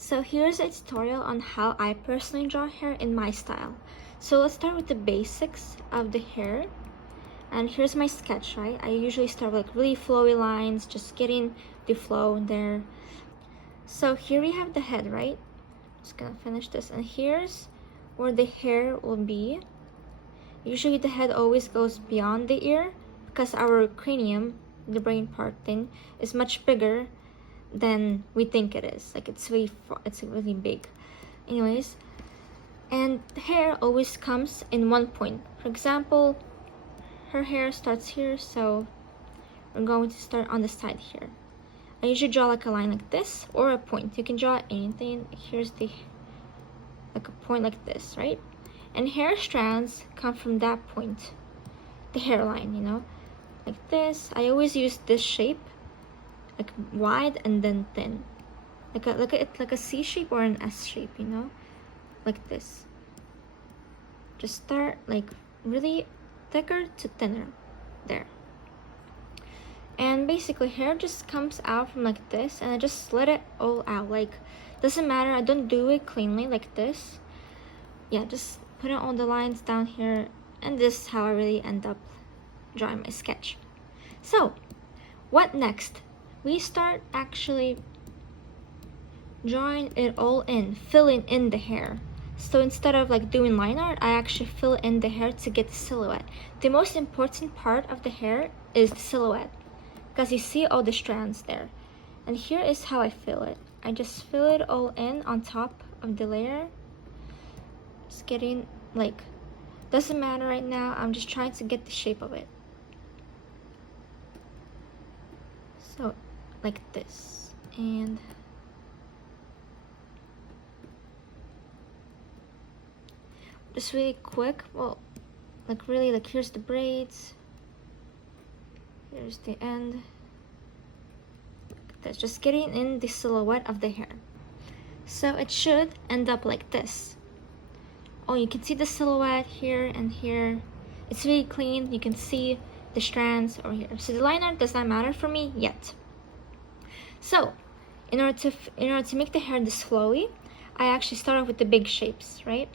So here's a tutorial on how I personally draw hair in my style. So let's start with the basics of the hair. And here's my sketch, right? I usually start with like really flowy lines, just getting the flow there. So here we have the head, right? Just gonna finish this. And here's where the hair will be. Usually the head always goes beyond the ear because our cranium, the brain part thing, is much bigger than we think it is. Like it's really big. Anyways, and the hair always comes in one point. For example, her hair starts here, so we're going to start on the side here. I usually draw like a line like this or a point. You can draw anything. Here's the like a point like this, right? And hair strands come from that point, the hairline, you know, like this. I always use this shape, like wide and then thin, like a C shape or an S shape, you know, like this. Just start like really thicker to thinner there. And basically hair just comes out from like this, and I just let it all out. Like, doesn't matter, I don't do it cleanly like this. Yeah, just put all the lines down here, and this is how I really end up drawing my sketch. So what next? We start actually drawing it all in, filling in the hair. So instead of like doing line art, I actually fill in the hair to get the silhouette. The most important part of the hair is the silhouette, because you see all the strands there. And here is how I fill it. I just fill it all in on top of the layer. Just getting like, doesn't matter right now, I'm just trying to get the shape of it. So like this, and just really quick, well, like really, like here's the braids, here's the end. That's just getting in the silhouette of the hair. So it should end up like this. Oh, you can see the silhouette here and here. It's really clean. You can see the strands over here. So the line art does not matter for me yet. So in order to make the hair this flowy, I actually start off with the big shapes, right?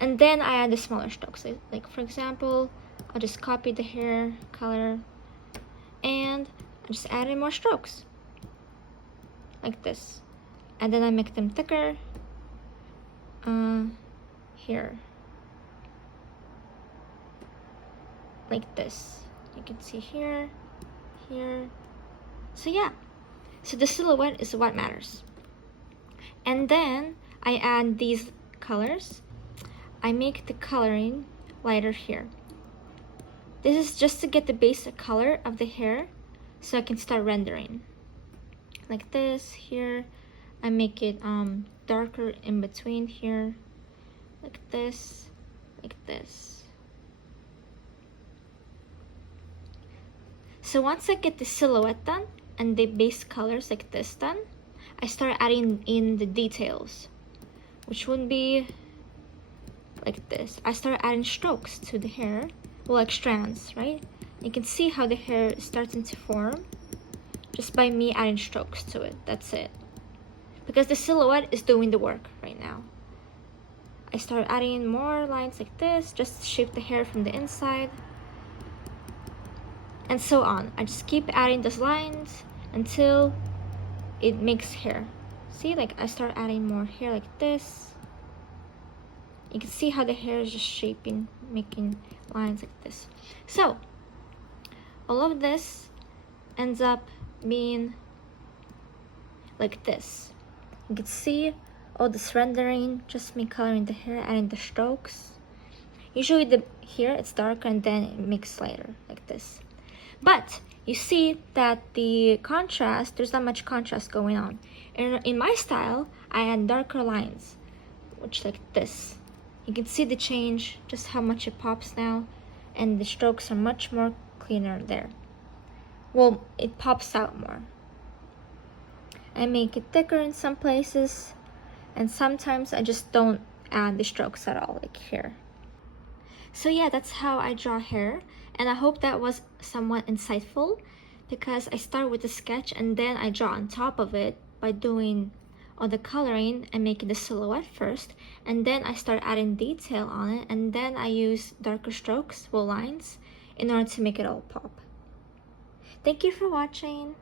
And then I add the smaller strokes. Like for example, I'll just copy the hair color and I just add in more strokes like this, and then I make them thicker here like this. You can see here. So yeah, so the silhouette is what matters. And then I add these colors. I make the coloring lighter here. This is just to get the basic color of the hair so I can start rendering. Like this here. I make it darker in between here. Like this, like this. So once I get the silhouette done and the base colors like this done, I start adding in the details, which would be like this. I start adding strokes to the hair, well, like strands, right? You can see how the hair is starting to form just by me adding strokes to it. That's it. Because the silhouette is doing the work right now. I start adding more lines like this, just to shape the hair from the inside. And so on. I just keep adding those lines until it makes hair. See, like I start adding more hair like this. You can see how the hair is just shaping, making lines like this. So all of this ends up being like this. You can see all this rendering, just me coloring the hair, adding the strokes. Usually here it's darker and then it makes lighter like this. But you see that the contrast, there's not much contrast going on. In my style, I add darker lines, which like this. You can see the change, just how much it pops now, and the strokes are much more cleaner there. Well, it pops out more. I make it thicker in some places, and sometimes I just don't add the strokes at all, like here. So yeah, that's how I draw hair, and I hope that was somewhat insightful, because I start with the sketch and then I draw on top of it by doing on the coloring and making the silhouette first, and then I start adding detail on it, and then I use darker strokes, well, lines, in order to make it all pop. Thank you for watching.